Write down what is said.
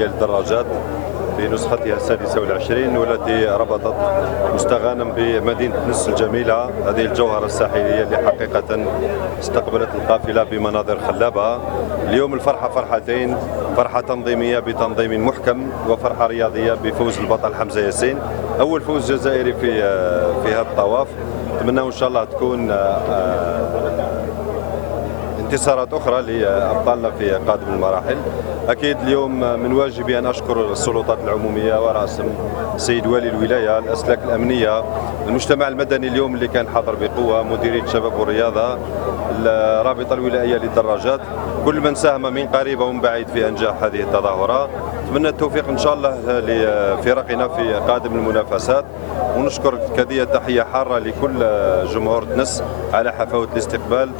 الساحلية للدراجات في نسختها السادسة والعشرين، والتي ربطت مستغانم بمدينة نس الجميلة، هذه الجوهرة الساحلية اللي حقيقة استقبلت القافلة بمناظر خلابة. اليوم الفرحة فرحتين، فرحة تنظيمية بتنظيم محكم، وفرحة رياضية بفوز البطل حمزة ياسين، أول فوز جزائري في هذا الطواف. نتمنى إن شاء الله تكون انتصارات أخرى لأبطالنا في قادم المراحل. أكيد اليوم من واجبي أن أشكر السلطات العمومية ورأسهم السيد والي الولاية، الأسلاك الأمنية، المجتمع المدني اليوم اللي كان حاضر بقوة، مديرية الشباب والرياضة، الرابطة الولائية للدراجات، كل من ساهم من قريب ومن بعيد في إنجاح هذه التظاهرة. نتمنى التوفيق إن شاء الله لفرقنا في قادم المنافسات، ونشكر كذلك تحية حارة لكل جمهور تنس على حفاوة الاستقبال.